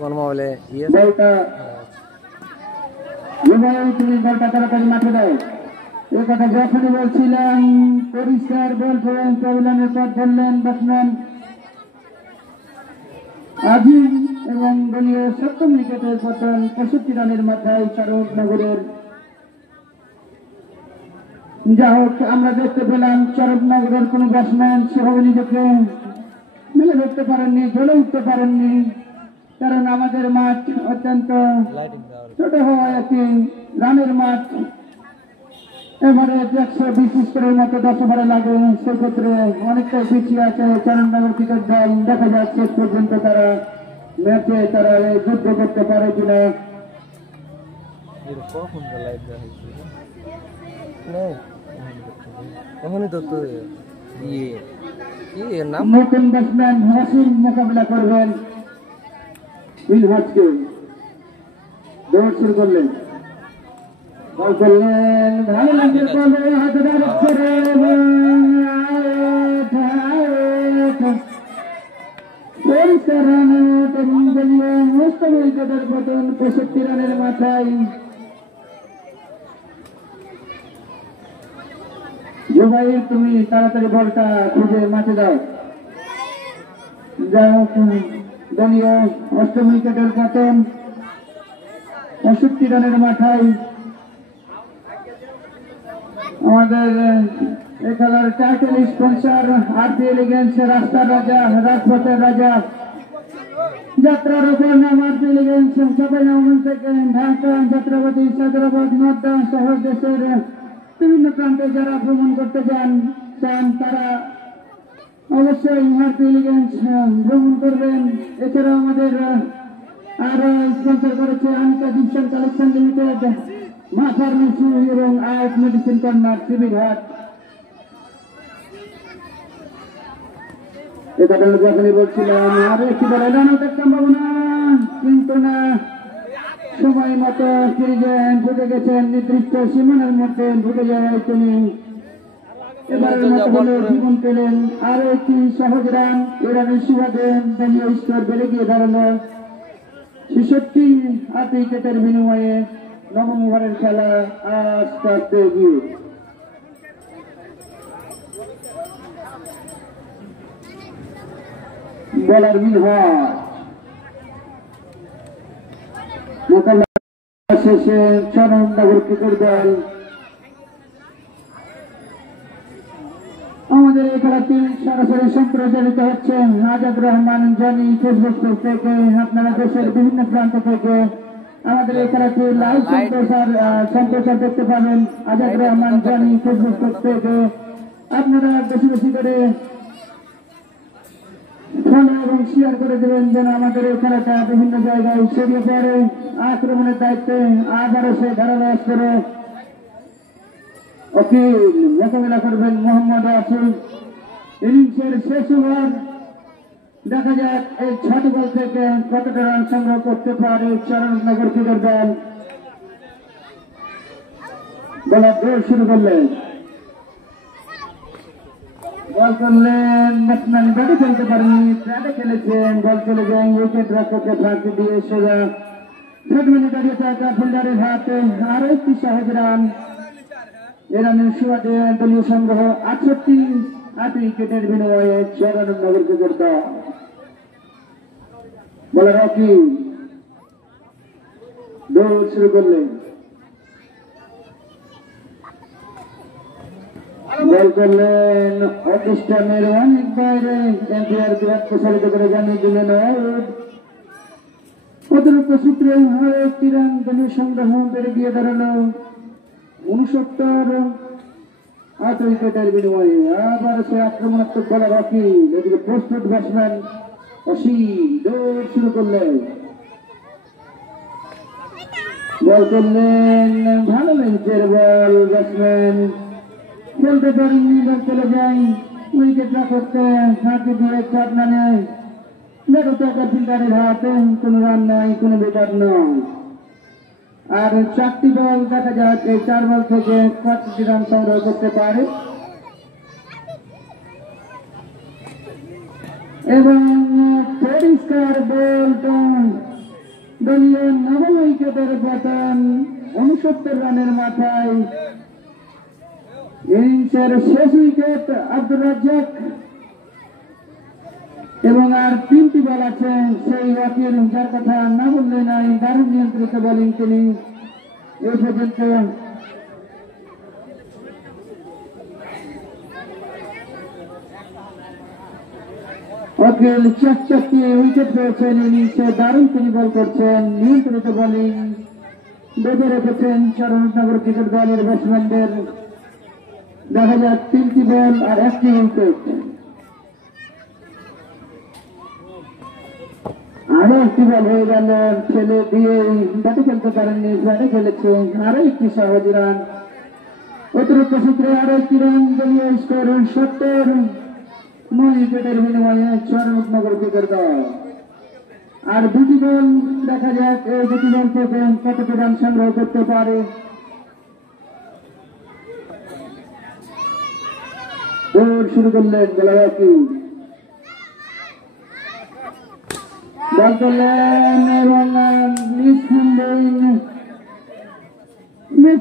তোমার মোবাইলে বলটা তুমি বলটা তাড়াতাড়ি মাঠে দাও। এ কথা যখনই বলছিলাম পরিষ্কার বল প্রবলেমের পর বললেন ব্যাটসম্যান আজিম এবং দলীয় সপ্তম উইকেটের পতন 65 রানের মাথায় চরকনগরের। যা হোক আমরা দেখতে পেলাম চরকনগরের কোন ব্যাটসম্যান সেভাবে নিজেকে মেলে ধরতে পারেননি, জ্বলে উঠতে পারেননি, কারণ আমাদের মাঠ অত্যন্ত ছোট হওয়ায় একটি রানের মাঠ। এবারে 120 স্কোরের মতো 10 ওভারে লাগে, সেক্ষেত্রে অনেকটা পিছিয়ে আছে চরকনগর ক্রিকেট দল। দেখা যাচ্ছে পর্যন্ত তারা ম্যাচে তারা যুদ্ধ করতে পারে কিনা। নতুন ব্যাটসম্যান হাসিম মোকাবিলা করবেন মিনহাজকে। দৌড় শুরু করলেন, বল করলেন, ভালো লাগছে বলে হাতে দাঁড়াচ্ছে পরিষ্কার রানে মুস্তফা উইকেটের পতন 65 রানের মাথায়। ভাই তুমি তাড়াতাড়ি বলটা খুঁজে মাঠে দাও। যা হোক দলীয় অষ্টম উইকেটের পতন 65 রানের মাথায়। আমাদের এই খেলার টাইটেল স্পন্সর আরপি এলিগেন্স, রাস্তার রাজা, রাজপথের রাজা, যাত্রার উপর নাম আরপি এলিগেন্স। চাঁপাইনবাবগঞ্জ থেকে ঢাকা, যাত্রাবাদী, সাদরাবাদ, নর্দা সহ দেশের বিভিন্ন প্রান্তে যারা ভ্রমণ করতে চান তারা অবশ্যই আরপি এলিগেন্স ভ্রমণ করবেন। এছাড়াও আমাদের আরো স্পন্সর করেছে আনিকা জিপসান কালেকশন লিমিটেড, মা ফার্মেসি এবং আয়ুষ মেডিসিন কর্নার, শিবিরহাট। এটা যখনই বলছিলাম আরো একটি বড় রানের সম্ভাবনা, কিন্তু না, সময় মতো সিরিজে ঢুকে গেছেন, নির্দিষ্ট সীমানার মধ্যে ঢুকে যায় তিনি। এবারের মতো হলে জীবন পেলেন আরো একটি সহজ রান। এ রানের সুবাদে দলীয় স্কোর বেড়ে গিয়ে দাঁড়ালো 66 উইকেটের বিনিময়ে। নবম ওভারের খেলা আস্তে আস্তে এগিয়ে। বলার মিনহাজ মোকাবিলা শেষে চরকনগর ক্রিকেট দল। আমাদের এই খেলাটি সরাসরি সম্প্রচারিত হচ্ছে Azad Rahman Johnny Facebook page থেকে। আপনারা দেশের বিভিন্ন প্রান্ত থেকে আমাদের এই খেলাটি লাইভ সম্প্রচার দেখতে পাবেন Azad Rahman Johnny Facebook page থেকে। আপনারা বেশি বেশি করে ফলো এবং শেয়ার করে দেবেন যেন আমাদের এই খেলাটা বিভিন্ন জায়গায় ছড়িয়ে পড়ে। আক্রমণের দায়িত্বে আবারও সে ধারাবাহিক করে ওকিল মোকাবিলা করবেন মোহাম্মদ আসিফ। ইনিংসের শেষ ওভার, দেখা যাক এই 6টি বল থেকে কতটা রান সংগ্রহ করতে পারে চরকনগর ক্রিকেট দল। বলার দৌড় শুরু করলেন, বল করলেন, ব্যাটসম্যান ব্যাটে খেলতে পারেনি, ব্যাটে খেলেছেন, বল চলে যায় উইকেট রক্ষকের ফাঁকি দিয়ে সোজা ব্যাটম্যানে দাঁড়িয়ে থাকা ফিল্ডারের হাতে। আরো একটি সহজ রান। এ রানের সুবাদে দলীয় সংগ্রহ 68 উইকেটের বিনিময়ে চরকনগর ক্রিকেট দল। বলার রকি দৌড় শুরু করলেন, বল করলেন, অফিস্টানের অনেক বাইরে এম্পায়ার বিরাট প্রসারিত করে জানিয়ে দিলেন আউট। অতিরিক্ত সূত্রে আরো একটি রান দলীয় সংগ্রহ বেড়ে গিয়ে দাঁড়ালো 69 উইকেটের বিনিময়ে। আবার সে আক্রমণাত্মক বলার রকি, এদিকে প্রস্তুত ব্যাটসম্যান অসীম দৌড় শুরু করলেন, বল করলেন, ভালো লেন্সের বল, ব্যাটসম্যান খেলতে পারেননি, বল চলে যায় উইকেট রক্ষককে ফাঁকি দিয়ে। 4 রানে ব্যাটে থাকা ফিল্ডারের হাতে কোনো রান নাই, কোনো উইকেট নয়। আর 4টি বল দেখা যাক এই 4 বল থেকে কতটি রান সংগ্রহ করতে পারে। এবং পরিষ্কার বলটা উইকেটের পতন 69 রানের মাথায়। ইনিংসের শেষ উইকেট আব্দুর রাজ্জাক এবং আর 3টি বল আছে সেই ওয়াকিল, যার কথা না বললে নাই। দারুণ নিয়ন্ত্রিত বোলিং তিনি এই পর্যন্ত। ওয়াকিল চকচকিয়ে উইকেট পেয়েছেন ইনিংসে, দারুণ তিনি বল করছেন, নিয়ন্ত্রিত বোলিং বেঁধে রেখেছেন চরণনগর ক্রিকেট দলের ব্যাটসম্যানদের। দেখা যাক 3টি বল আর 1টি উইকেট। আরো 1টি বল হয়ে গেল, ছেলে দিয়ে ব্যাটে খেলতে পারেননি, ব্যাটে খেলেছে। আরো 1টি সহজ রান, অতিরিক্ত সূত্রে আরো 1টি রান, দলীয় স্কোর 70। 9 উইকেটের বিনিময়ে চরণনগর ক্রিকেট দল। আর 2টি বল, দেখা যাক এই 2টি বল থেকে কতটি রান সংগ্রহ করতে পারে। শুরু করলেন বেলাবাকি, বল করলেন এবং মিস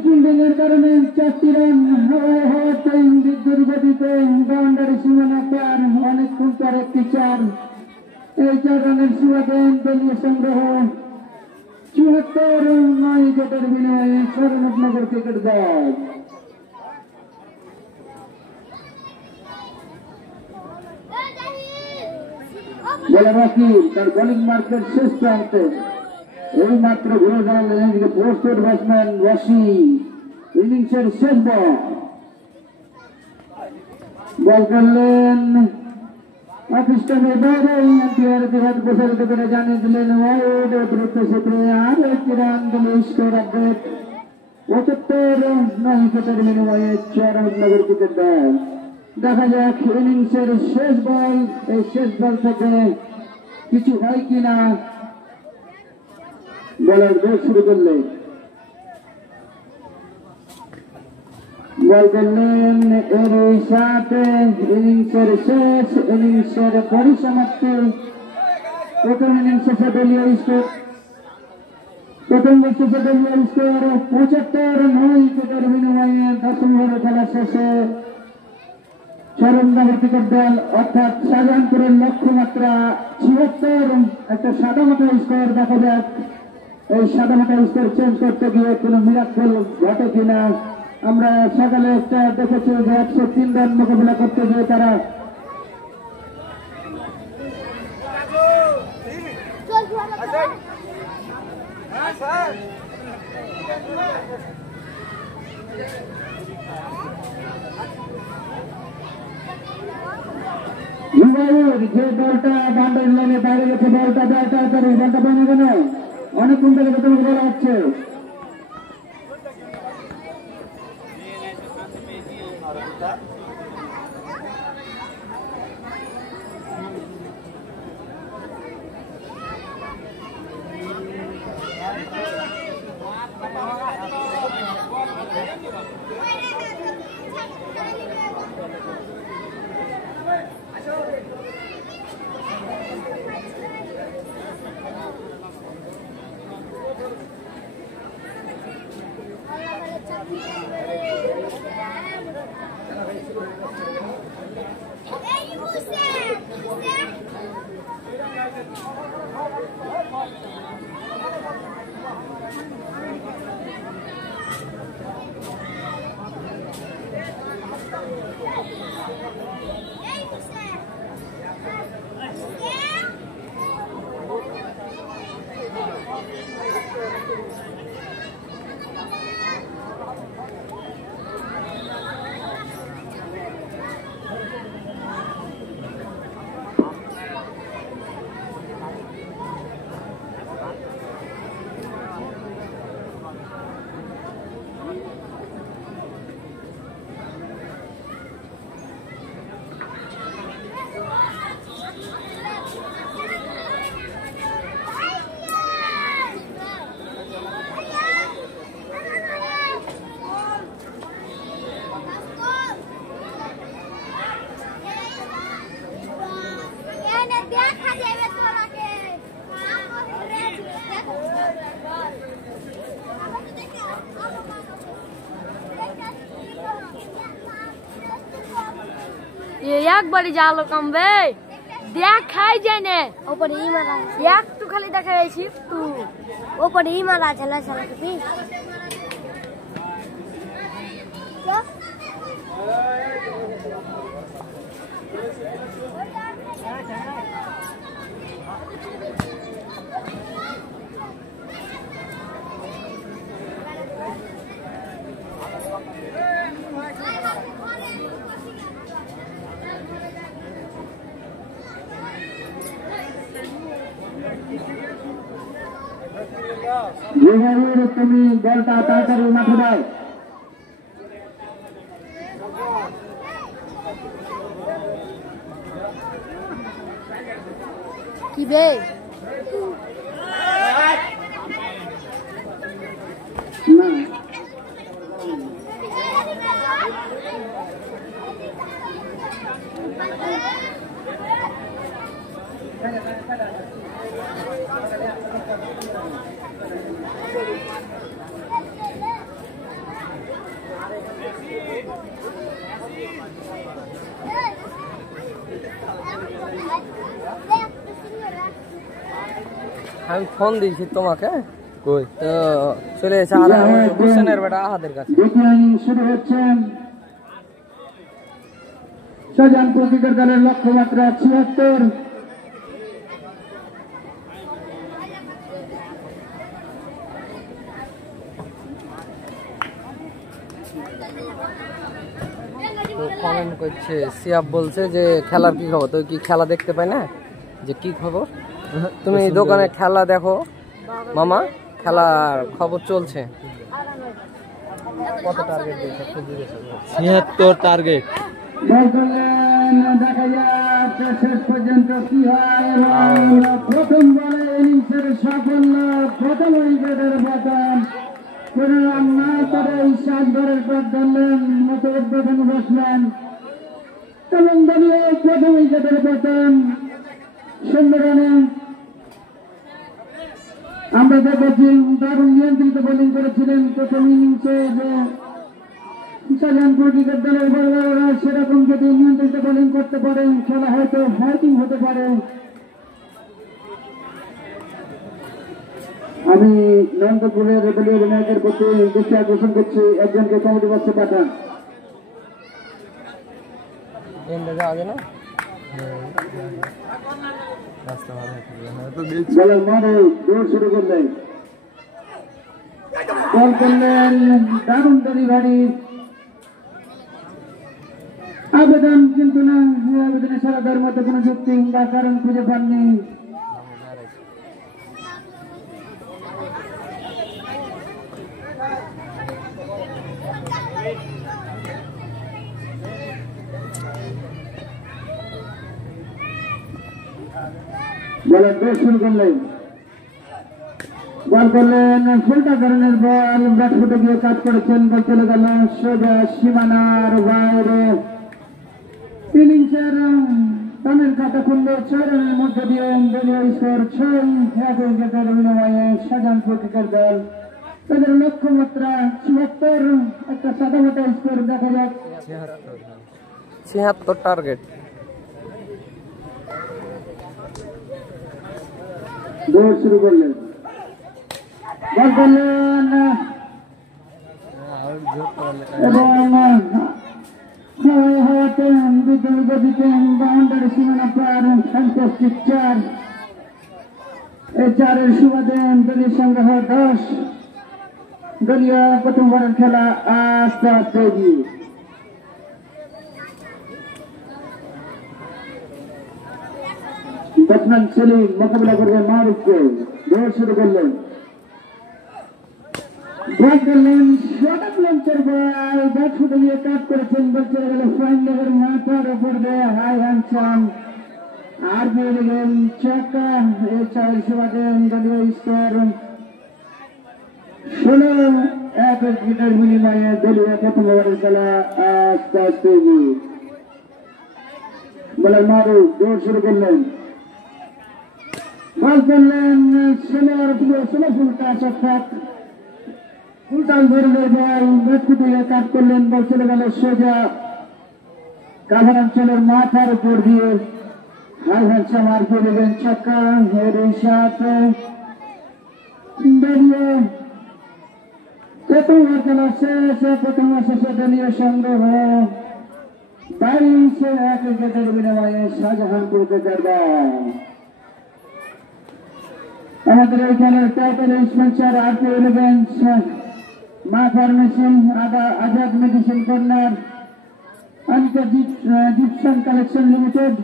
ফিল্ডিং এর কারণে 4টি রান হওয়াতে বিদ্যুৎ গতিতে বাউন্ডারি সীমানা পার। অনেকক্ষণ পর একটি 4, এই 4 রানের সীমাতে দলীয় সংগ্রহ 74। 9 উইকেটের বিনিময়ে চরণনগর ক্রিকেট দল। বেলাবাকি তার বোলিং মার্কের শেষ প্রান্তে এই মাত্র ঘুরে দাঁড়ালেন পোস্টেড ব্যাটসম্যান ওয়াসি। ইনিংসের শেষ বল করলেন পাকিস্তানের বাইরে, প্রসারিত করে জানিয়ে দিলেন ওয়াইড। অতিরিক্ত সূত্রে আরো 1টি রান, দলীয় স্কোর আপডেট 75। 9 উইকেটের বিনিময়ে চরণনগর ক্রিকেট দল। দেখা যাক ইনিংসের শেষ বল, এই শেষ বল থেকে কিছু হয় কিনা। বলার দৌড় শুরু করলেন, বল করলেন এর সাথে ইনিংসের শেষ, ইনিংসের পরিসমাপ্তি। প্রথম ইনিংস শেষে দলীয় স্কোর 75। 9 উইকেটের বিনিময়ে 10 ওভারে খেলা শেষে চরণনগর ক্রিকেট দল অর্থাৎ শাহজাহানপুরের লক্ষ্যমাত্রা 76। একটা সাদামাটা স্কোর। দেখা যাক এই সাদামাটা স্কোর চেঞ্জ করতে গিয়ে কোন মিরাক্কেল ঘটে কিনা। আমরা সকালে একটা দেখেছি যে 103 রান মোকাবিলা করতে গিয়ে তারা যে বলটা বাউন্ডারি লাইনে বাইরে গেছে, বলটা দেয় তাড়াতাড়ি, বলটা বনে কেন অনেকক্ষণ থেকে তোমাকে বলা হচ্ছে। একবারই জালো কমবে দেখাই যায় না ওপরে ইমারা একটু খালি দেখা যাইছি তু ওপরে ইমারা ঝালা ঝালা কি যেভাবে তুমি বলটা তাড়াতাড়ি মাঠে দাও কি বে না আমি ফোন দিয়েছি তোমাকে কই তো চলে এসে আর হোসেনের বেটা আহাদের কাছে দ্বিতীয় ইনিংস শুরু হচ্ছে শাহজাহানপুর ক্রিকেট দলের লক্ষ্যমাত্রা ৭৬। কমেন্ট করছে সিয়াব বলছে যে খেলার কি খবর, তো কি খেলা দেখতে পাই না যে কি খবর তুমি দোকানে খেলা দেখো মামা, খেলার খবর চলছে। কত টার্গেট দিয়েছে? ৭৬ টার্গেট। দেখা যাচ্ছে শেষ পর্যন্ত কি হয়। প্রথম বলে ইনিংসের সাফল্য, প্রথম উইকেটের পতন, কোন রান না করে 7 ঘরের পর ধরলেন, মতো উদ্বোধন বসলেন এবং দলীয় প্রথম উইকেটের পতন 16 রানে। আমরা দেখেছি দারুণ নিয়ন্ত্রিত বোলিং করেছিলেন প্রথম ইনিংসে, যে শাহজাহানপুর ক্রিকেট দলের বলাররা সেরকম যদি নিয়ন্ত্রিত বোলিং করতে পারেন খেলা হয়তো ফাইটিং হতে পারে। আমি নন্দপুরের দলীয় অধিনায়কের প্রতি দৃষ্টি আকর্ষণ করছি, একজনকে কমিটি বক্সে পাঠান। বলার মারে দৌড় শুরু করলেন, বল করলেন দারুণ ডেলিভারি। আবেদন কিন্তু না, আবেদনে সারা দেওয়ার মতো কোনো যুক্তি বা কারণ খুঁজে পাননি। বলের বেশ শুরু করলেন, বল করলেন ফুলটা ধরনের বল, ব্যাট ফুটে গিয়ে কাজ করেছেন, বল চলে গেল সোজা সীমানার বাইরে। ইনিংসের রানের খাতা খুলল 6 রানের মধ্যে দিয়ে, দলীয় স্কোর 6-1 উইকেটের বিনিময়ে শাহজাহানপুর ক্রিকেট দল। তাদের লক্ষ্যমাত্রা ৭৪, একটা সাদামাটা স্কোর দেখা যাক ৭৬ টার্গেট। দৌড় শুরু করলেন, বল করলেন এবং হওয়াতে বিদ্যুৎ গতিতে বাউন্ডারি সীমানা পার, ফ্যান্টাস্টিক 4। এই 4-এর সুবাদে দলীয় সংগ্রহ 10। দলীয় প্রথমবারের খেলা আস্তে আস্তে এগিয়ে। ব্যাটসম্যান সেলিম মোকাবিলা করবেন মারুফকে, দৌড় শুরু করলেন, ব্যাট করলেন শর্ট অফ লঞ্চের বল, ব্যাট ফুটে গিয়ে কাট করেছেন, বল চলে গেল ফাইন লেগের মাথার উপর দিয়ে, হাই হ্যান্ডসাম আর দিয়ে দিলেন ছক্কা। এই 4 সুবাদে দলীয় স্কোর 16-1 উইকেটের বিনিময়ে দলীয় প্রথম ওভারের খেলা আস্তে আস্তে এগিয়ে। বলে মারুফ দৌড় শুরু করলেন, বল করলেন ষোলো ফুলটা চক্রাত, উল্টাল ধরলে বল, ব্যাট ফুটিয়ে কাট করলেন, বল চলে গেল সোজা কাভার অঞ্চলের মাথার উপর দিয়ে হাই হালসা মার ফেলে গেলেন ছক্কা। এর সাথে বেরিয়ে প্রথম খেলা শেষে প্রথম শেষে দলীয় সংগ্রহ 22-1 উইকেটের বিনিময়ে শাহজাহানপুর ক্রিকেট দল। আমাদের এই খেলার টাইটেল স্পন্সর আরপি ইলেভেন্স, মা pharmacy, Azad medicine corner, Anika জিপসান কালেকশন লিমিটেড।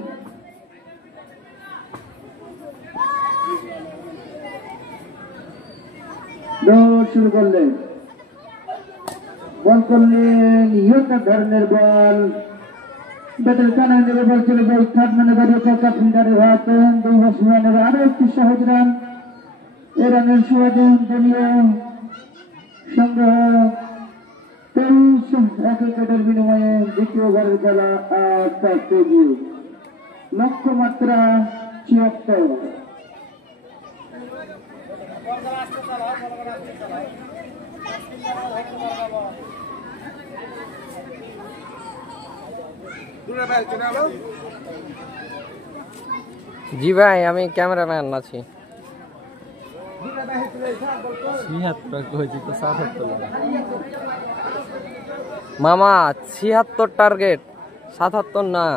দৌড় শুরু করলেন, বল করলেন ইয়টা ধরনের বল, ব্যাটের কানে নেবে বল চলে যায় থার্ড ম্যানে দাঁড়িয়ে চৌকা ফিল্ডারের হাতে। 2 রানের আরো একটি সহজ রান। এ রানের সুবাদে দলীয় সংগ্রহ 23-1 উইকেটের বিনিময়ে দ্বিতীয় ওভারের খেলা আস্তে আস্তে এগিয়ে। লক্ষ্যমাত্রা 76। জি ভাই, আমি ক্যামেরাম্যান আছি। 76 মামা 76 টার্গেট, 77 না।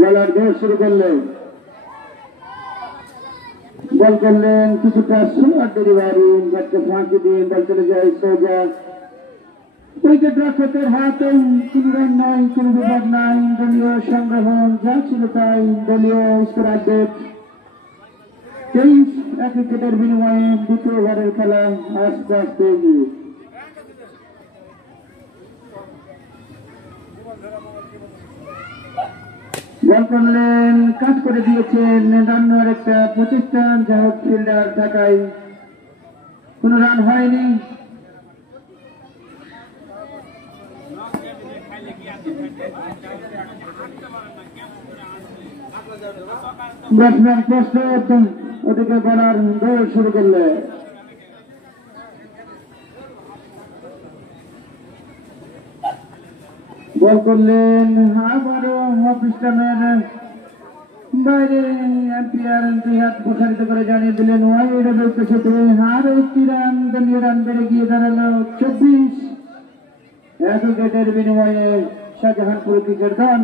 বলার দৌড় শুরু করলেন, বল করলেন কিছুটা সুন্দর ডেলিভারি, ব্যাটকে ফাঁকি দিয়ে বল চলে যায় সোজা উইকেট রক্ষকের হাতে। কোনো রান নাই, কোনো বিপদ নাই। দলীয় সংগ্রহ যা ছিল তাই। দলীয় স্কোর আপডেট 23-1 উইকেটের বিনিময়ে দ্বিতীয় ওভারের খেলা আস্তে আস্তে এগিয়ে। বল করলেন, কাজ করে দিয়েছেন রান্নার একটা প্রতিষ্ঠান, যা হোক ফিল্ডার থাকায় কোন রান হয়নি। ব্যাটসম্যান প্রস্তুত, ওদিকে বলার দৌড় শুরু করলে বল করলেন আবারও অফিস্টামের বাইরে। এম্পিয়ার দুই হাত প্রসারিত করে জানিয়ে দিলেন ওয়াইড উইকেটে আরো একটি রান। দলীয় রান বেড়ে গিয়ে দাঁড়ালো 24-1 উইকেটের বিনিময়ে শাহজাহানপুর ক্রিকেট দল।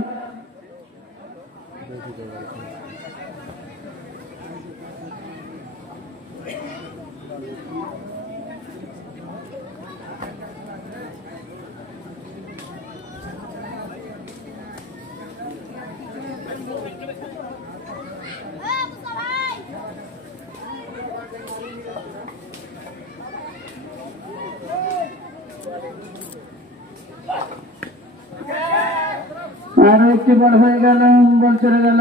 আরো একটি বল হয়ে গেল, বল চলে গেল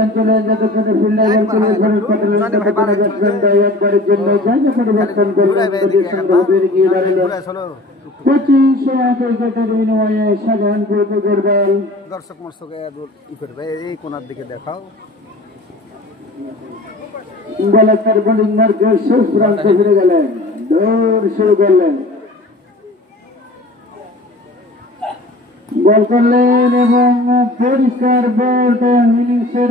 অঞ্চলে। যতক্ষণে ফিল্ডার বল চলে ফরিদ প্যাটেলের ব্যাটসম্যানরা একবারের জন্য জায়গা পরিবর্তন করলেন। গিয়ে দাঁড়ালো 25-1 উইকেটের বিনিময়ে শাহজাহানপুর ক্রিকেট দল। দর্শক মর্শক ই করবে, এই কোনার দিকে দেখাও। বলে তার বোলিং মার্কের শেষ প্রান্তে ফিরে গেলেন, দৌড় শুরু করলেন, বল করলেন এবং পরিষ্কার বল। ইনিংসের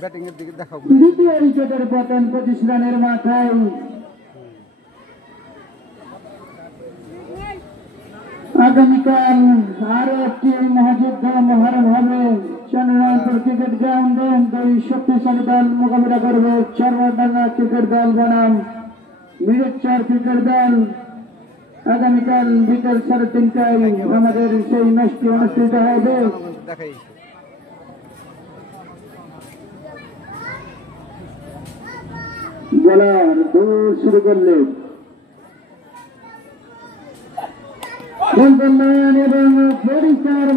ব্যাটিং এর দিকে দেখাও। দ্বিতীয় উইকেটের পতন 25 রানের মাথায়। আগামীকাল আরো একটি মহাযুদ্ধ মহারণ হবে। চন্দ্রনাথপুর ক্রিকেট গ্রাউন্ডে দুই শক্তিশালী দল মোকাবিলা করবে। চরমাডাঙ্গা ক্রিকেট দল বনাম মিরচর ক্রিকেট দল। আগামীকাল বিকেল 3:30টায় আমাদের সেই ম্যাচটি অনুষ্ঠিত হবে। বলার দৌড় শুরু করলেন, এবং পরিষ্কার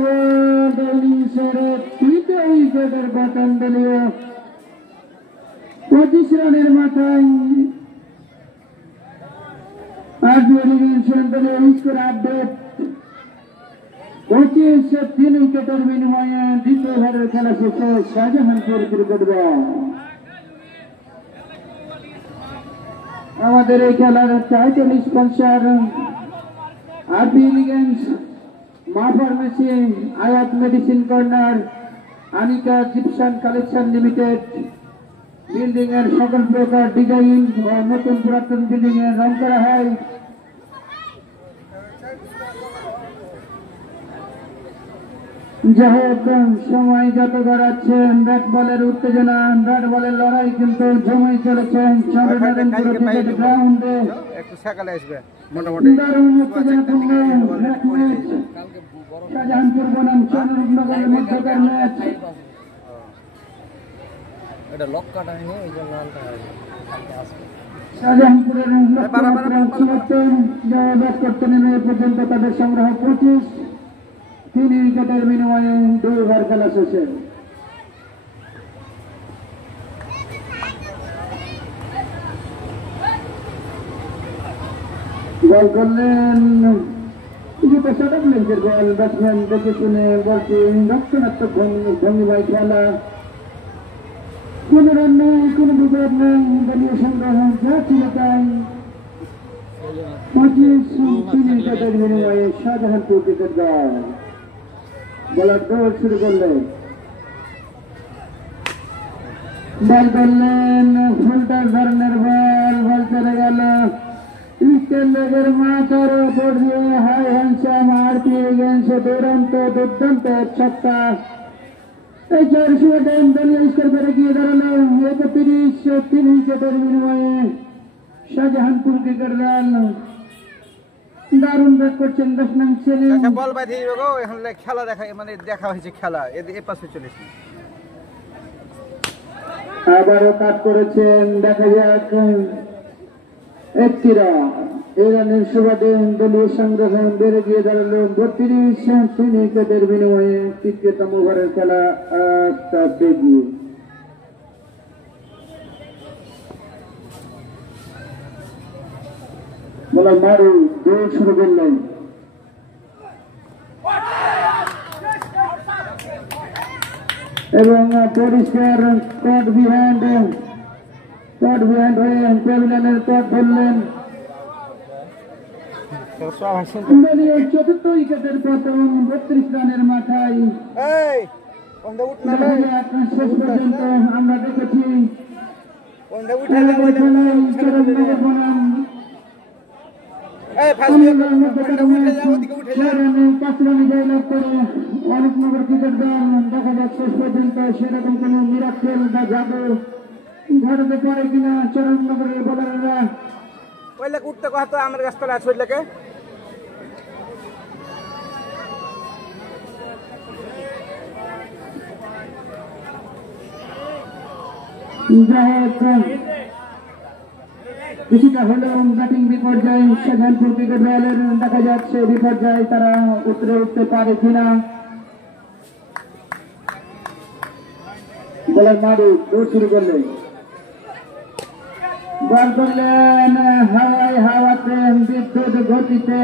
ইনিংসের তৃতীয় উইকেটের পতন দলীয় 25 রানের মাথায়। স্কোর আপডেট 25-3 উইকেটের বিনিময়ে দ্বিতীয় ওভারের খেলা শেষে শাহজাহানপুর ক্রিকেট দল। আমাদের এই খেলার টাইটেল স্পন্সর আরবি elegance, Maa pharmacy, Ayat medicine corner, Anika জিপসান কালেকশন লিমিটেড। বিল্ডিং এর সকল প্রকার ডিজাইন ও নতুন পুরাতন বিল্ডিং এর রং করা হয়। যাই হোক, সময় যত গড়াচ্ছে ব্যাট বলের উত্তেজনা, ব্যাট বলের লড়াই কিন্তু জমেই চলেছে চন্দ্রনারায়ণপুর ক্রিকেট গ্রাউন্ডে। একটু সকালে আসবে মোটামুটি দারুণ উত্তেজনাপূর্ণ এক ম্যাচ, শাহজাহানপুর বনাম চন্দ্রনগরের মধ্যকার ম্যাচ। এটা লক কাটা হয়নি, এই জন্য আনতে হয়। শাহজাহানপুরের লক্ষ্যমাত্রা যারা ব্যাট করতে নেমে এ পর্যন্ত তাদের সংগ্রহ 25, 3 উইকেটের বিনিময়ে 2 ওভার খেলা শেষে। বল করলেন কিছুটা শটক লেন্সের বল, ব্যাটসম্যান দেখে শুনে বলছি রক্ষণাত্মক ভঙ্গিমায় খেলা। কোন রান নেই, কোন বিপদ নেই, দলীয় সংগ্রহ যা ছিল তাই। 25, 3 উইকেটের বিনিময়ে শাহজাহানপুর ক্রিকেট দল। বলার দৌড় শুরু করলেন, বল করলেন ফুলটার ধরনের বল, বল চলে গেল ইস্টের লেগের মাথার উপর দিয়ে। হাই হ্যান্ডসাম আরপি এলিগেন্স দুর্দান্ত ছক্কা। এই 4 টাইম দলীয় স্কোর করে গিয়ে দাঁড়ালো 31, 3 উইকেটের বিনিময়ে শাহজাহানপুর ক্রিকেট দল। দারুণ ব্যাট করছেন ব্যাটসম্যান সেলিম। আচ্ছা বল বাঁধিয়ে দিবে গো, এখন খেলা দেখা মানে দেখা হয়েছে খেলা এ পাশে চলেছে। আবারও কাট করেছেন, দেখা যাক একটি রান। এই রানের সুবাদে দলীয় সংগ্রহ বেড়ে গিয়ে দাঁড়ালো 32, 3 উইকেটের বিনিময়ে তৃতীয়তম ওভারের খেলা একটা বেগিয়ে। বলার মারু দৌড় শুরু করলেন, এবং পরিষ্কার কট বিহাইন্ড হয়ে প্যাভিলিয়নের কট ধরলেন। চতুর্থ উইকেটের পতন 32 রানের মাথায়। শেষ পর্যন্ত আমরা দেখেছি অনেকনগর ক্রিকেট দল। দেখা যাক শেষ পর্যন্ত সেরকম কোন মিরাক্কেল বা জাদু ঘটাতে পারে কিনা চরণনগরের বোলাররা। ওই লোক উঠতে কথা আমার গাছতলা আছে ওই লোকে। কিছুটা হলেও ব্যাটিং বিপর্যয় শাহজাহানপুর ক্রিকেট দলের দেখা যাচ্ছে। বিপর্যয় তারা উঠতে পারে কিনা। বলার মারু দৌড় শুরু করলেন, বল করলেন হাওয়াতে বিদ্যুৎ গতিতে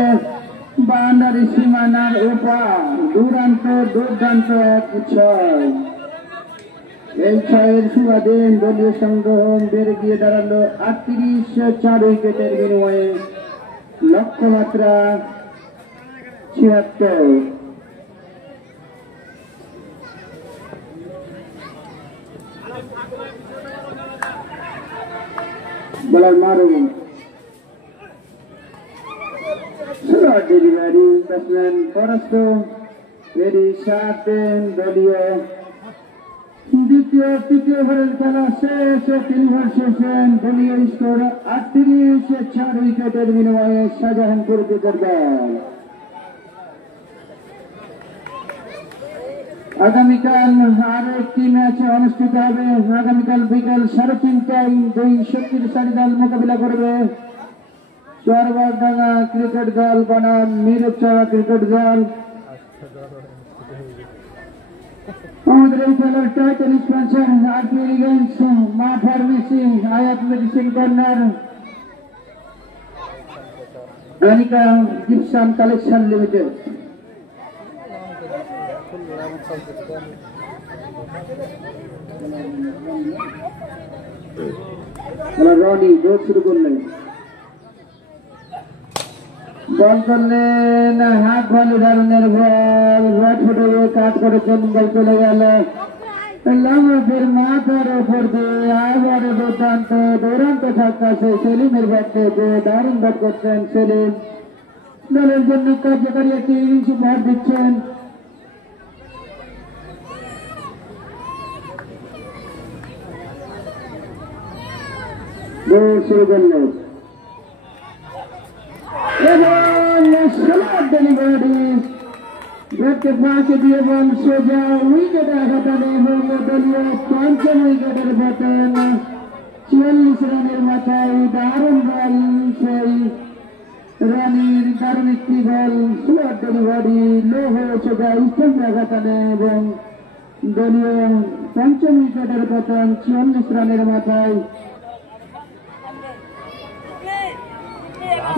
বাউন্ডারি সীমানার উপর। দুর্দান্ত 1-6। এই 6-এর সুবাদে দলীয় সংগ্রহ বেড়ে গিয়ে দাঁড়ালো 38, 4 উইকেটের বিনিময়ে লক্ষ্যমাত্রা 76। বলার মারু ডেলিভারি, ব্যাটসম্যান পরাস্ত। ভেরি শার্প দলীয় তৃতীয় ওভারের খেলা শেষ। 3 ওভার শেষে দলীয় স্কোর 38, 4 উইকেটের বিনিময়ে শাহজাহানপুর ক্রিকেট দল। আগামীকাল আরো একটি ম্যাচ অনুষ্ঠিত হবে। আগামীকাল বিকাল 3:30টায় 2 শক্তিশালী দল মোকাবিলা করবে। চরবারডাঙ্গা ক্রিকেট দল বনাম মিরচরা ক্রিকেট দল। আমাদের এই খেলার title sponsor RP elegance, Maa pharmacy, Ayat medicine corner, Anika জিপসান কালেকশন লিমিটেড। রনি দৌড় শুরু করলেন, বল করলেন হাত ভালো ধরনের বল ব্যাট ফুটে কাজ করেছেন বল চলে গেল লম্বের মাথার ওপর দিয়ে আবার দুর্দান্ত ছক্কা সেলিমের ব্যাট থেকে দারুণ ব্যাট করছেন সেলিম দলের জন্য কার্যকারী একটি ইনিংস উপহার দিচ্ছেন শুরু করলেন ব্যাটকে ফাঁকে দিয়ে বল সোজা উইকেটে আঘাত আনে এবং দলীয় পঞ্চম উইকেটের পতন ৪৪ রানের মাথায় দারুণ বল সেই রানির দারুণ একটি বল স্লোয়ার ডেলিভারি লোহ সোজা স্তম্ভে আঘাত আনে এবং দলীয় পঞ্চম উইকেটের পতন ৪৪ রানের মাথায়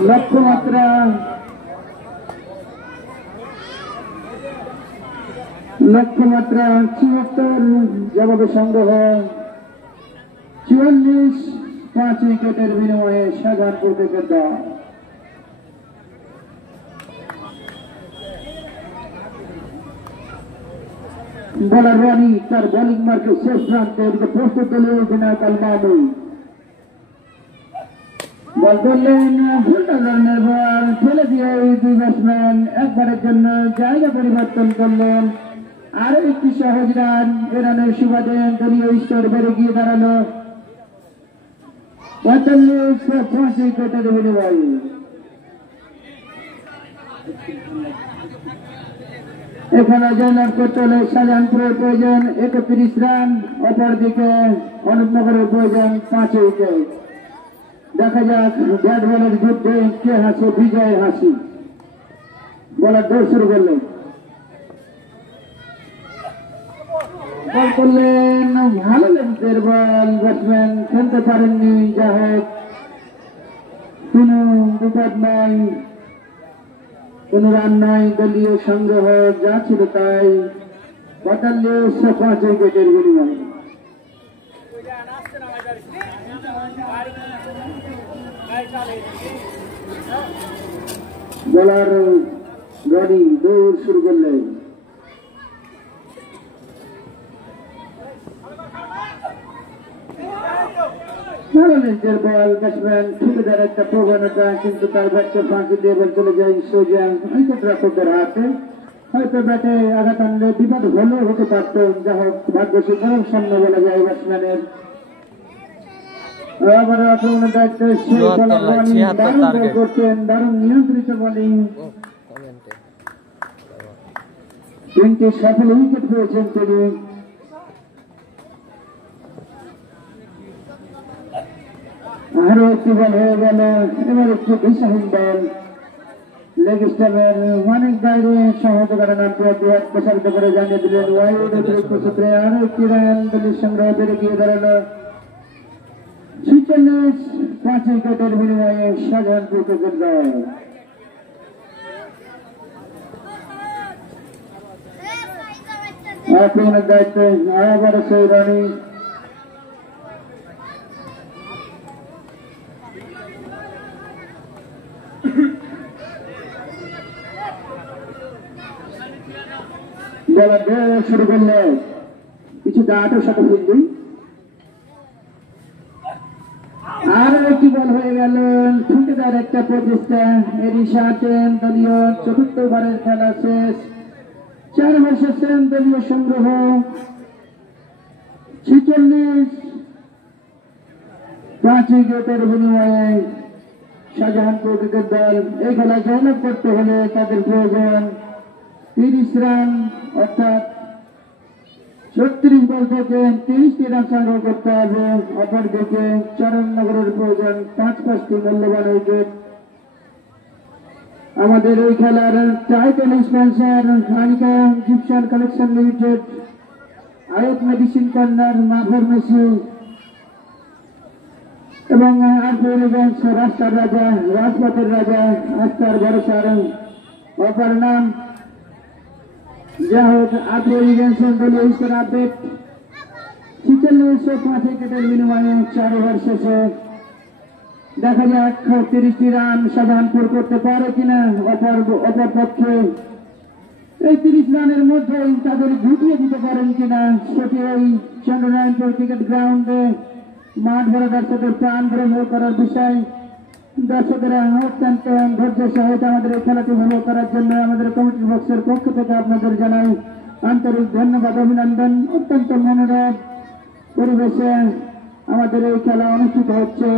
লক্ষ্যমাত্রা ৭৪ জবাবে সংগ্রহ ৪৪ 5 উইকেটের বিনিময়ে শাহজাহানপুর ক্রিকেট দল বলার রানি তার বোলিং মার্কে শেষ প্রান্তে প্রস্তুত দলীয় অধিনায়ক আল মামুন বল করলেন উল্টা ধরনের বল ফেলে দিয়ে দুই ব্যাটসম্যান একবারের জন্য জায়গা পরিবর্তন করলেন আরো একটি সহজ রান এ রানের সুবাদে দলীয় স্তর বেড়ে গিয়ে দাঁড়ালো ৪৫ 5 উইকেটের বিনিময়ে এখানে জয়লাভ করতে হলে শাহজাহানপুরের প্রয়োজন ৩১ রান অপরদিকে অনুপনগরের প্রয়োজন 5 উইকেট দেখা যাক ব্যাট বলের যুদ্ধে কে হাসে বিজয় হাসি বলার দৌড় শুরু করলেন বল করলেন ভালো লেন্থের বল ব্যাটসম্যান খেলতে পারেননি যা হোক কোনো বিপদ নাই কোন রান নাই দলীয় সংগ্রহ যা ছিল তাই ৪৫ 5 উইকেটের বিনিময়ে বলার রনি দৌড় শুরু করলেন ভালো লেন্থের বল ব্যাটসম্যান ঠিকাদার একটা প্রবণতা কিন্তু তার ব্যাটকে ফাঁকি দিয়ে বল চলে যায় সোজা উইকেট রক্ষকের হাতে হয়তো ব্যাটে আঘাত আনলে বিপদ হলেও হতে পারত যা হোক ভাগ্যশী গরম সামনে বলা যায় ব্যাটসম্যানের আবার আক্রমণের দায়িত্বে দারুণ বল করছেন দারুণ নিয়ন্ত্রিত বোলিং 3টি সফল উইকেট পেয়েছেন তিনি আরো একটি বল হয়ে গেল এবার একটু দিশাহীন বল লেগ স্টাম্পের অনেক বাইরে সহযোগিতার নামটি প্রসারিত করে জানিয়ে দিলেন ওয়াইড অতিরিক্ত সূত্রে আরো একটি রান দলের সংগ্রহ বেড়ে গিয়ে দাঁড়ালো ৪৬ 5 উইকেটের বিনিময়ে শাহজাহানপুর ক্রিকেট দল আক্রমণের দায়িত্বে আবার সেই রানি বলার শুরু করলে কিছু দাঁটের সাথে ফিরলি আরো একটি বল হয়ে গেল ঠিকাদার একটা প্রচেষ্টা এরই সাথে দলীয় ৪র্থ ওভারের খেলা শেষ 4 ওভার শেষে দলীয় সংগ্রহ ৪৬ 5 উইকেটের বিনিময়ে শাহজাহানপুর ক্রিকেট দল এই খেলায় জয়লাভ করতে হলে তাদের প্রয়োজন ৩০ রান অর্থাৎ ৩৬ বল থেকে ৩০টি রান সংগ্রহ করতে হবে অপরদিকে চরণনগরের প্রয়োজন ৫টি মূল্যবান উইকেট আমাদের এই খেলার title sponsor Hanika জিপসার collection limited আয়ত মেডিসিন কর্নার মা ফার্মেসি এবং আরপিএলগঞ্জ রাস্তার রাজা রাজপথের রাজা আস্তার ভরসার অপার নাম যা হোক আরপিএলগঞ্জ দলীয় স্তর আপডেট ৪৬ 5 উইকেটের বিনিময়ে 4 ওভার শেষে দেখা যাক 30টি রান শাহজাহানপুর করতে পারে কিনা। অপরপক্ষে এই 30 রানের মধ্যেই তাদের ঘুটিয়ে দিতে পারেন কিনা সেটি এই চন্দ্রনারায়ণপুর ক্রিকেট গ্রাউন্ডে মাঠ ভরা দর্শকের প্রাণ ভরে ভোগ করার বিষয়। দর্শকেরা অত্যন্ত ধৈর্যের সহিত আমাদের এই খেলাটি উপভোগ করার জন্য আমাদের কমিটির বক্সের পক্ষ থেকে আপনাদের জানাই আন্তরিক ধন্যবাদ, অভিনন্দন। অত্যন্ত মনোরম পরিবেশে আমাদের এই খেলা অনুষ্ঠিত হচ্ছে।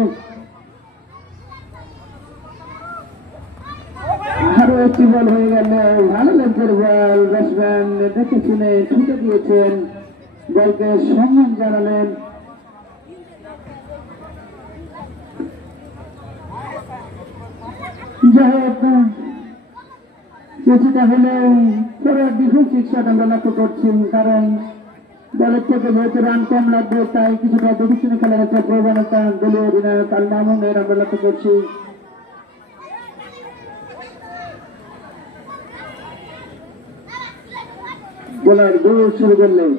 আরো একটি বল হয়ে গেল, ভালো লেগের বল, ব্যাটসম্যান দেখে শুনে ছুটে দিয়েছেন, বলকে সম্মান জানালেন। যাই হোক, কিছুটা হলেও ডিফেন্সিভ শট আমরা লক্ষ্য করছি, কারণ দলের থেকে যেহেতু রান কম লাগবে তাই কিছুটা দেখে শুনে খেলার একটা প্রবণতা দলীয় অধিনায়ক আল মামুনের আমরা লক্ষ্য করছি। বোলার দৌড় শুরু করলেন,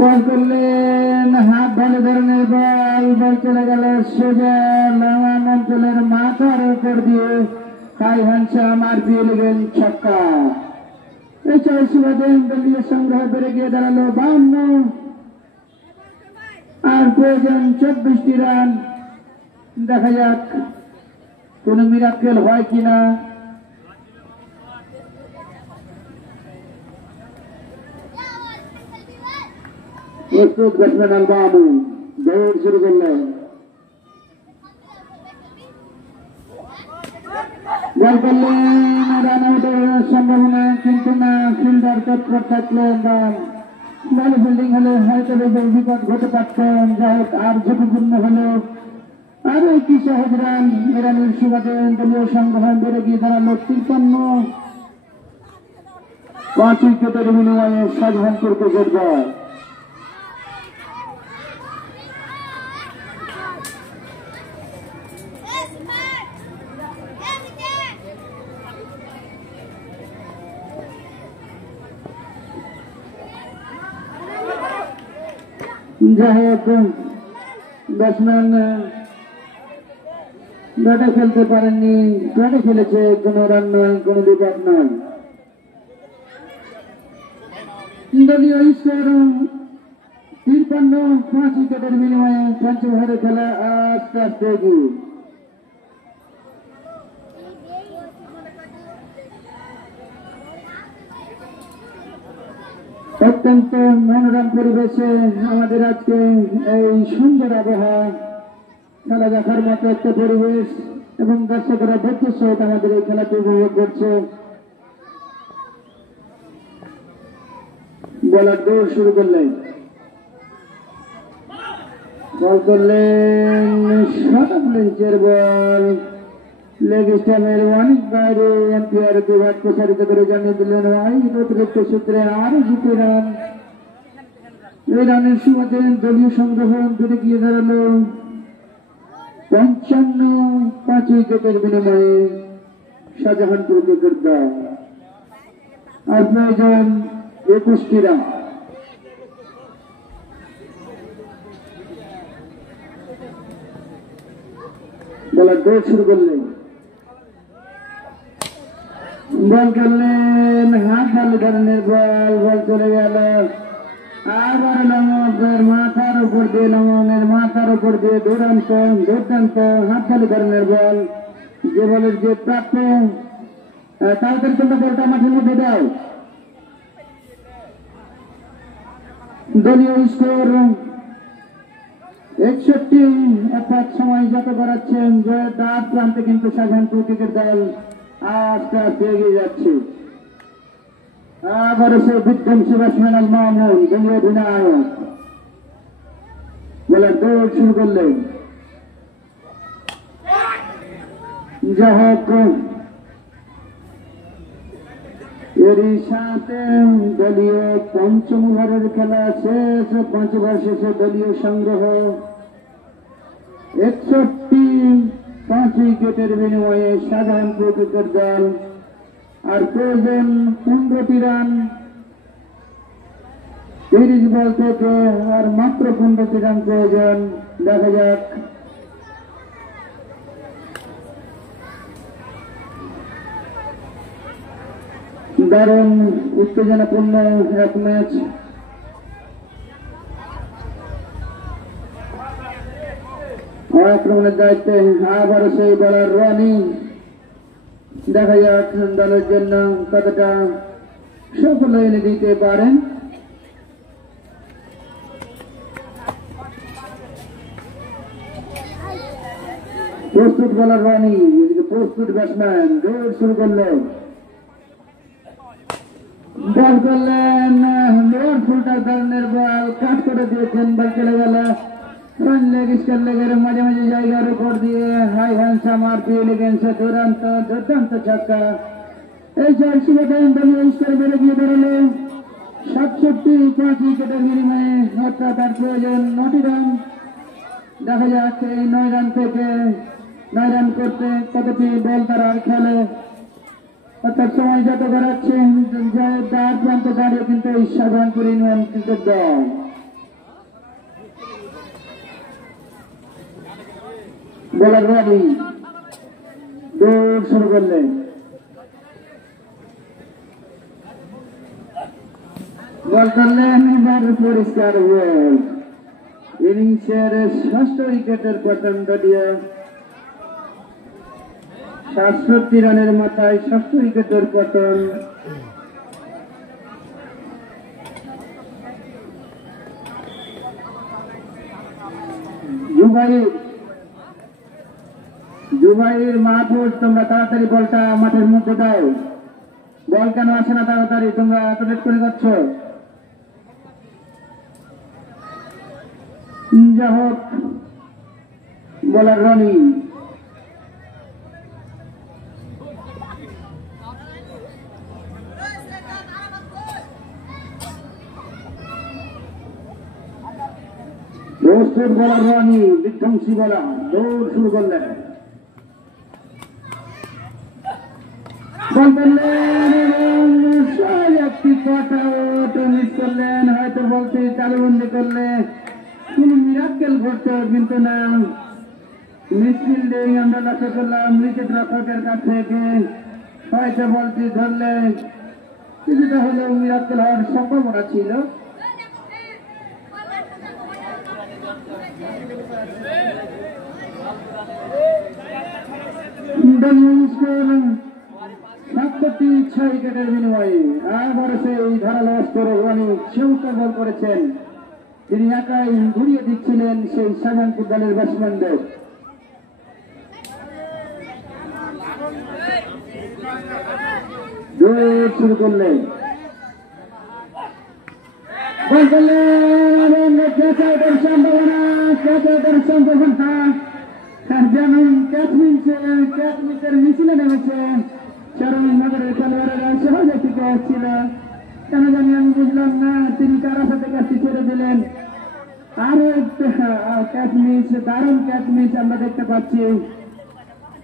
বল করলেন হাত ভালো ধরনের বল, বল চলে গেল সোজা লামান অঞ্চলের মাথার উপর দিয়ে হাই হ্যান্ডসাম আরপি এলিগেন ছক্কা। এই 40 ওভারে দলীয় সংগ্রহ বেড়ে গিয়ে দাঁড়ালো 52, আর প্রয়োজন 24টি রান। দেখা যাক কোন মিরাক্কেল হয় কিনা। প্রস্তুত ব্যাটসম্যান আল মামুন, দৌড় শুরু করলেন, বল করলেন, রান আউটের সম্ভাবনা কিন্তু না, ফিল্ডার তৎপর থাকলেন, বল ফিল্ডিং হলে হয়তো বিপদ ঘটে পারতেন। যাই হোক, আর ঝুঁকিপূর্ণ হলো আরো একটি সহজ রান। ইরানের সুবাদে দলীয় সংগ্রহ বেড়ে গিয়ে দাঁড়ালো 53, 5 উইকেটের বিনিময়ে শাহজাহানপুর ক্রিকেট দল। যাই হোক, ব্যাটসম্যান ব্যাটে খেলতে পারেননি, ব্যাটে খেলেছে, কোনো রান নয়, কোনো বিপদ নয়। দলীয় স্কোর 53, 5 উইকেটের বিনিময়ে 5 ওভারে খেলা আস্তে আস্তে এগিয়ে। অত্যন্ত মনোরম পরিবেশে আমাদের আজকে এই সুন্দর আবহাওয়া, খেলা দেখার মতো একটা পরিবেশ এবং দর্শকরা ধৈর্যের সহিত আমাদের এই খেলাটি উপভোগ করছে। বলার দৌড় শুরু করলেন, বল করলেন শর্ট লেন্থের বল, লেগ স্টাম্পের অনেক বাইরে। এম্পায়ার বিভাগ প্রসারিত করে জানিয়ে দিলেন অতিরিক্ত সূত্রে আরো 2টি রান। এই রানের সুবাদে দলীয় সংগ্রহ বেড়ে গিয়ে দাঁড়ালো 55, 5 উইকেটের বিনিময়ে শাহজাহানপুর ক্রিকেট দল। আর প্রয়োজন 21টি রান। বলার দৌড় শুরু করলেন, বল করলেন হাত ভালো ধরনের বল, বল চলে গেল আবার লঙ্গনের মাথার উপর দিয়ে, লঙ্গনের মাথার উপর দিয়ে দুর্দান্ত হাত ভালো ধরনের বল। যে বলের যে প্রাপ্য তাড়াতাড়ি তোমরা বলটা মাঠের মধ্যে দাও। দলীয় স্কোর 61, অর্থাৎ সময় যত বাড়াচ্ছেন জয়ের দ্বার প্রান্তে কিন্তু শাহজাহানপুর ক্রিকেট দল আস্তে আস্তে এগিয়ে যাচ্ছে। আবার সে বিধ্বংসী ব্যাটসম্যান আল মামুন, দলীয় অধিনায়ক, বলে দৌড় শুরু করলেন। যা হোক, এরই সাথে দলীয় 5ম ওভারের খেলা শেষ। 5 ওভার শেষে দলীয় সংগ্রহ 61, 5 উইকেটের বিনিময়ে শাহজাহানপুর ক্রিকেট দল। আর প্রয়োজন 15টি রান। তিরিশ বল থেকে আর মাত্র 15টি রান প্রয়োজন। দেখা যাক। দারুণ উত্তেজনাপূর্ণ এক ম্যাচ। আক্রমণের দায়িত্বে আবারও সেই বলার রনি। দেখা যাক দলের জন্য কতটা সফল এনে দিতে পারেন। প্রস্তুত বলার রনি, এদিকে প্রস্তুত ব্যাটসম্যান। দৌড় শুরু করলেন, বল করলেন, লোয়ার ফুলটার ধরনের বল কাট করে দিয়েছেন। বল চলে গেল ফ্রন্ট লেগ, স্কোয়ার লেগের মাঝামাঝি জায়গার উপর দিয়ে হাই হ্যান্ডসাম আরপি এলিগেন্সের দুর্দান্ত ছক্কা। এই 4 দলীয় স্কোর বেড়ে গিয়ে দাঁড়ালো 67। 5 উইকেটের বিনিময়ে অর্থাৎ তার প্রয়োজন 9টি রান। দেখা যাক এই 9 রান থেকে 9 রান করতে কতটি বল তারা আর খেলে। অর্থাৎ সময় যত বেড়াচ্ছে তার প্রান্ত দাঁড়িয়ে কিন্তু এই সাধারণপুর ইউনিয়ন ক্রিকেট দল। বলার রানি দৌড় শুরু করলেন, বল করলেন, এবার পরিষ্কার বল। ইনিংসের 6ষ্ঠ উইকেটের পতন ঘটিয়ে 67 রানের মাথায় 6ষ্ঠ উইকেটের পতন। জুবাইর মাহফুজ, তোমরা তাড়াতাড়ি বলটা মাঠের মধ্যে দাও। বল কেন আসে না তাড়াতাড়ি? তোমরা এত লেট করে যাচ্ছ। যা হোক, বলার রনি। প্রস্তুত বলার রনি, বিধ্বংসী বলা। দৌড় শুরু করলেন, বল করলেন, একটি কথা মিস করলেন। হয়তো বলতে তালুবন্দি করলে কোন মিরাক্কেল ঘটতো, কিন্তু না, মিসফিল্ডিং আমরা লক্ষ্য করলাম উইকেট রক্ষকের কাছ থেকে। হয়তো বলটি ধরলে কিছুটা হলেও মিরাক্কেল হওয়ার সম্ভাবনা ছিল। স্কোর 67 উইকেটের বিনিময়ে আবার সেই ধারালো অস্ত্র রনি চমৎকার বল করেছেন। তিনি একাই ঘুরিয়ে দিচ্ছিলেন সেই শাহজাহানপুর দলের ব্যাটসম্যানদের। দৌড় শুরু করলেন, বল করলেন, ক্যাচ আউটের সম্ভাবনা। যেমন ক্যাচ মিসের মিছিলে নেমেছে চরমনগরের খেলোয়াড়েরা, সহজে টিকে আসছিল। কেন জানি আমি বুঝলাম না, তিনি কারা সাথে ক্যাচটি ছেড়ে দিলেন। আরো ক্যাচ মিস, দারুণ ক্যাচ মিস আমরা দেখতে পাচ্ছি।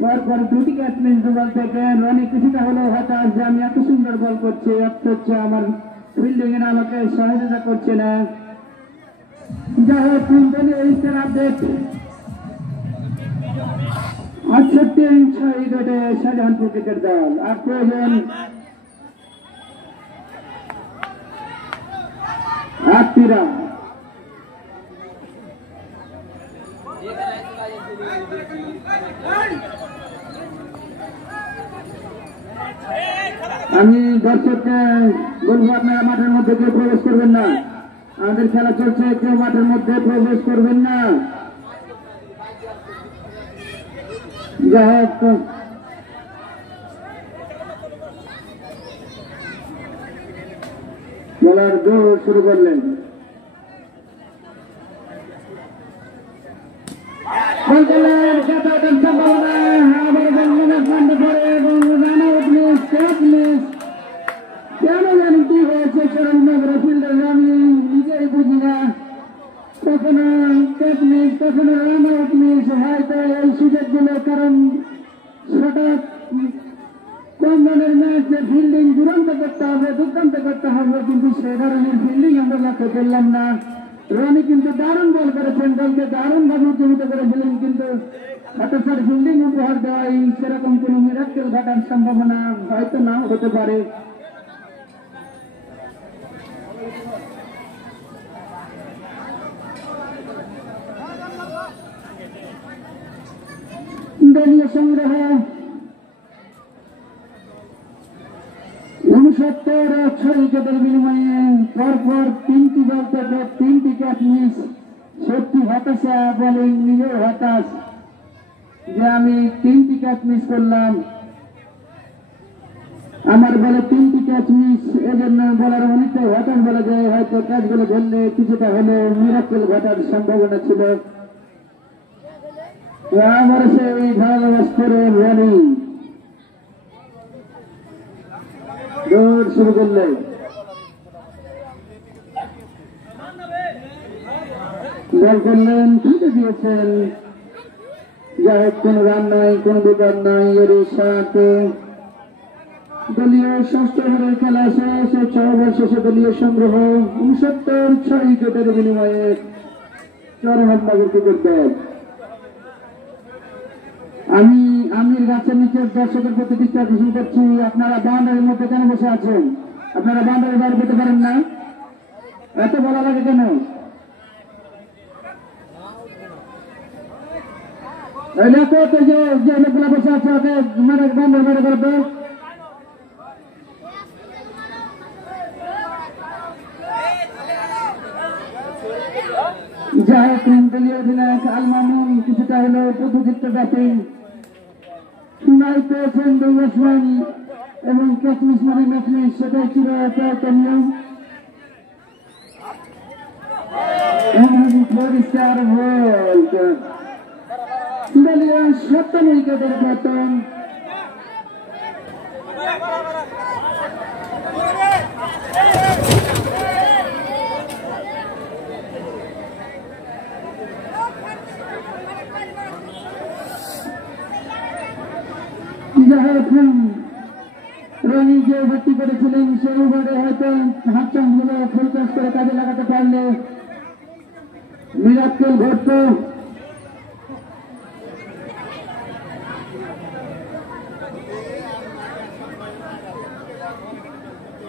পরপর 2টি ক্যাচ মিস বল থেকে। রনি কিছুটা হলেও হতাশ যে আমি এত সুন্দর বল করছি, অথচ আমার ফিল্ডিং এর আমাকে সহযোগিতা করছে না। যাই হোক, দলীয় ইস্টার আপডেট 68 উইকেটে শাহজাহানপুর ক্রিকেট দল। আর প্রয়োজন 8টি রান। আমি দর্শককে বলবো, আপনারা মাঠের মধ্যে কেউ প্রবেশ করবেন না। আমাদের খেলা চলছে, কেউ মাঠের মধ্যে প্রবেশ করবেন না। যাই হোক, বলার দৌড় শুরু করলেন, সম্ভাবনা। আবার কেন জানি কি হয়েছে চরমনগর ফিল্ডার, আমি নিজেই বুঝি না। কখনো ক্যাচ মিস, কখনো রান আউট মিস। হয়তো এই সুযোগগুলো কারণ হঠাৎ কোন ধরনের ম্যাচ ফিল্ডিং দুরন্ত করতে হবে, দুর্দান্ত করতে হবে, কিন্তু সে ধরনের ফিল্ডিং আমরা লক্ষ্য করলাম না। রনি কিন্তু দারুণ বল করেছেন, দলকে দারুণ ভাবে উজ্জীবিত করেছিলেন, কিন্তু হতাশার ফিল্ডিং উপহার দেওয়াই সেরকম কোন মিরাক্কেল ঘটার সম্ভাবনা হয়তো নাও হতে পারে। দলীয় সংগ্রহ 69 উইকেটের বিনিময়ে পরপর 3টি বল থেকে 3টি ক্যাচ মিস। সত্যি হতাশা, বোলিং নিজেও হতাশ যে আমি 3টি ক্যাচ মিস করলাম। আমার বলে 3টি ক্যাচ মিস, এজন্য বলার অনেকটাই হতাশ বলা যায়। হয়তো ক্যাচগুলো ধরলে কিছুটা হলেও মিরাক্কেল ঘটার সম্ভাবনা ছিল। আমার সেই ভালোবাসতে বোলিং দৌড় শুরু করলে বল করলেন, ফিরে দিয়েছেন। যাই হোক, কোন রান নাই, কোন উইকেট নাই। এর সাথে দলীয় ষষ্ঠ ওভারের খেলা শেষ। 6 ওভার শেষে দলীয় সংগ্রহ 69 উইকেটের বিনিময়ে চরমনগর ক্রিকেট দল। আমি আমির গাছের নিচের দর্শকের প্রতি দৃষ্টি আকর্ষণ করছি, আপনারা বাউন্ডারির মধ্যে কেন বসে আছেন? আপনারা বাউন্ডারি বাইরে পেতে পারেন না? এত বলা লাগে কেন? যে লোকগুলা বসে আছে ওকে বাউন্ডারি বাইরে করবে। যাই হোক, দলীয় অধিনায়ক আল মামুন কিছুটা হলো প্রতিযুক্ত ব্যাটিং নাই পেয়েছেন। 2 ব্যাটসম্যান এবং ক্যাচমিস মানে ম্যাচমিস, সেটাই ছিল একটা নিয়ম। পরিষ্কার বল দলীয় 57 উইকেটের পতন। রনি যে ভর্তি করেছিলেন সেই ওভারে হয়তো হাত চান্সগুলো ফুল চাষ করে কাজে লাগাতে পারলে মিরাক্কেল ঘটত।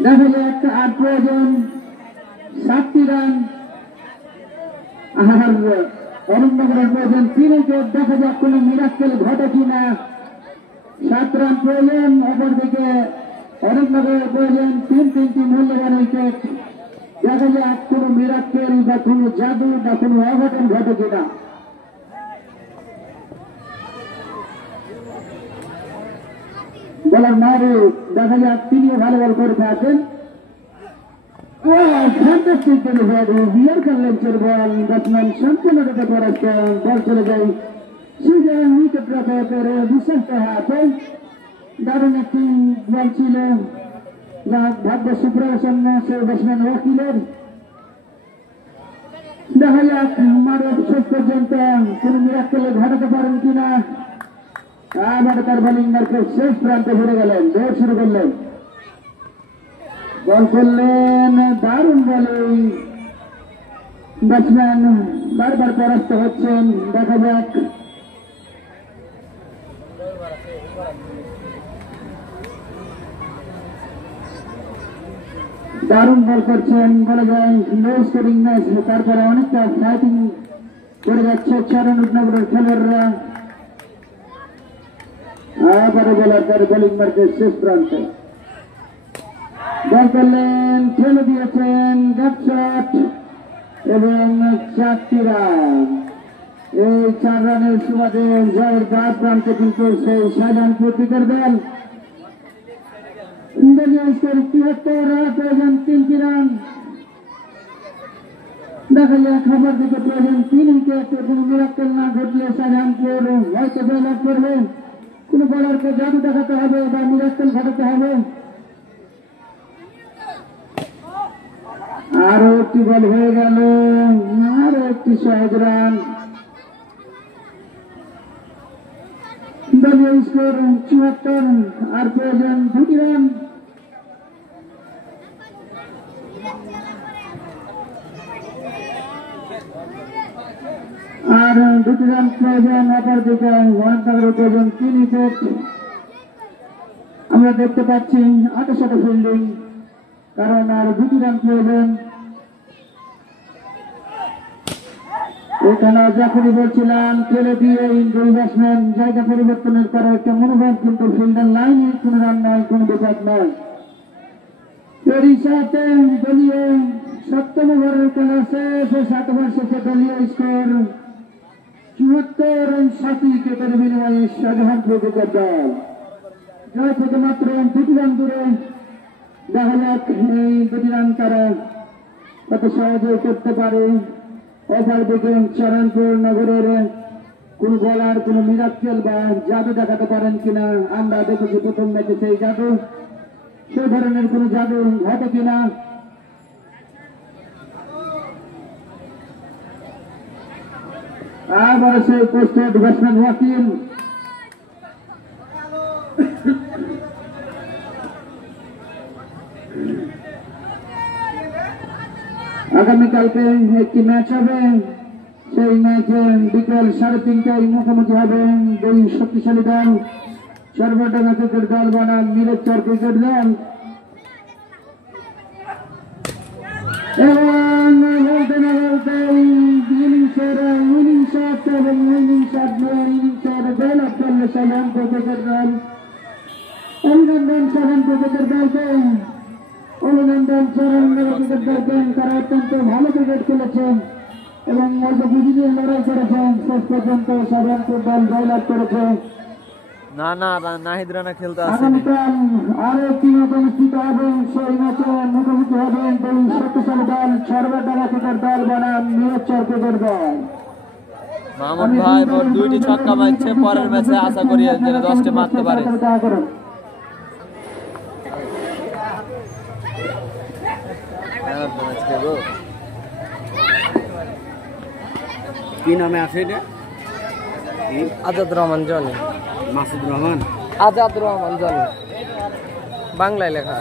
দেখা যায় একটা 8 প্রয়োজন, 7টি রান। আর অরুণনগরের প্রয়োজন 3 উইকেট। দেখা যাক কোন মিরাক্কেল ঘটে কিনা। 7 রান প্রয়োজন, অপরদিকে অরুণনগরের প্রয়োজন 3টি মূল্যবান উইকেট। দেখা যাক কোন মিরাক্কেল বা কোন জাদু বা কোন অঘটন ঘটে কিনা। বলার মারু দেখা যাক, তিনিও ভালো বল করে থাকেন। ফ্যান্টাস্টিক ডেলিভারি, বিয়ারকার লেন্সের বল, ব্যাটসম্যান সম্পূর্ণরূপে পরাস্ত। বল চলে যায় সুজন উইকেট রক্ষকের বিশ্বস্ত হাতে। দারুণ একটি বল ছিল, যা ভাগ্য সুপ্রসন্ন সেই ব্যাটসম্যান ওয়াকিলের। দেখা যাক মারু শেষ পর্যন্ত কোন মিরাক্কেল ঘটাতে পারেন কিনা। আবার তার বোলিং মার্কেট শেষ প্রান্তে ঘুরে গেলেন, দৌড় শুরু করলেন, বল করলেন। দারুণ বোলিং, ব্যাটসম্যান বারবার পরাস্ত হচ্ছেন। দেখা যাক দারুণ বল করছেন, বলা যায় লো স্কোরিং ম্যাচ। তারপরে অনেকটা ফাইটিং করে যাচ্ছে চরণনগরের খেলোয়াড়রা। আবারও বলার পরে বোলিং মার্কেট শেষ প্রান্তে বল করলেন, ঠেলে দিয়েছেন গ্যাপ শট এবং 4টি রান। এই 4 রানের সুবাদে জয়ের দ্বার প্রান্তে কিন্তু সেই শাহজাহানপুর ক্রিকেট দল। দলীয় স্কোর 73, প্রয়োজন 3টি রান। দেখা যায় খবর দিকে প্রয়োজন 3 উইকেট। কোন মিরাক্কেল না ঘটলে শাহজাহানপুর হয়তো জয়লাভ করবে। কোন বলারকে জাদু দেখাতে হবে বা মিরাক্কেল ঘটাতে হবে। আরো একটি বল হয়ে গেল, আরো একটি সহজ রান। দলীয় স্কোর ৭৪ আর প্রয়োজন 2টি রান। আর 2টি রান প্রয়োজন। অপরদিকে ওয়ানডারের প্রয়োজন 3 উইকেট। আমরা দেখতে পাচ্ছি 28 ফিল্ডিং, কারণ আর 2টি রান প্রয়োজন। এখানে যখনই বলছিলাম খেলে দিয়ে দুই ব্যাটসম্যান জায়গা পরিবর্তনের পরে একটা মনোভাব, কিন্তু ফিল্ডার লাইনে কোন রান নয়, কোন বিপদ নয়। এরই সাথে দলীয় 7তম ওভারের খেলা শেষ। 7 ওভার শেষে দলীয় স্কোর 74 7 উইকেটের বিনিময়ে শাহজাহান ক্রিকেটের দল জয় থেকে মাত্র 2টি রান দূরে। দেখা যাক এই 2টি রান তারা কত সহজে করতে পারে। অপরদিকে চরণপুর নগরের কোন বলার কোন মিরাক্কেল বা জাদু দেখাতে পারেন কিনা। আমরা দেখেছি প্রথম ম্যাচে সেই জাদু, সে ধরনের কোন জাদু ঘটে কিনা। আবার সেই পোস্টেড ব্যাটসম্যান ওয়াকিল। আগামীকালকে একটি ম্যাচ হবে, সেই ম্যাচে বিকেল 3:30টায় মুখোমুখি হবে দুই শক্তিশালী দল, চরবাডাঙ্গা ক্রিকেট দল বনাম মিরচর ক্রিকেট দল। এবং বলতে না বলতে ইনিংসের উইনিং শট এবং উইনিং শট নিয়ে ইনিংসের গোল আপ করলে শাহজাহান ক্রিকেটের দল। অভিনন্দন শাহজাহান ক্রিকেটের দলকে, অভিনন্দন চরণনগর ক্রিকেট দলকে। তারা অত্যন্ত ভালো ক্রিকেট খেলেছে এবং অল্প পুঁজি নিয়ে লড়াই করেছে। শেষ পর্যন্ত শাহজাহান ক্রিকেট দল জয়লাভ করেছে। না না নাহিদ রানা খেলতে আসেনি। আগামীকাল আরো একটি ম্যাচ অনুষ্ঠিত হবে, সেই ম্যাচে মুখোমুখি হবে দুই শক্তিশালী দল, চরবাডাঙ্গা ক্রিকেট দল বনাম মিরচর ক্রিকেট দল। মাহমুদ ভাই মোট 2টি ছক্কা মারছে, পরের ম্যাচে আশা করি যেন 10টি মারতে পারে। কি নামে আছে এটা? আজাদ রহমান জনি, মাসুদ রহমান। আজাদ রহমান জনি, বাংলায় লেখা।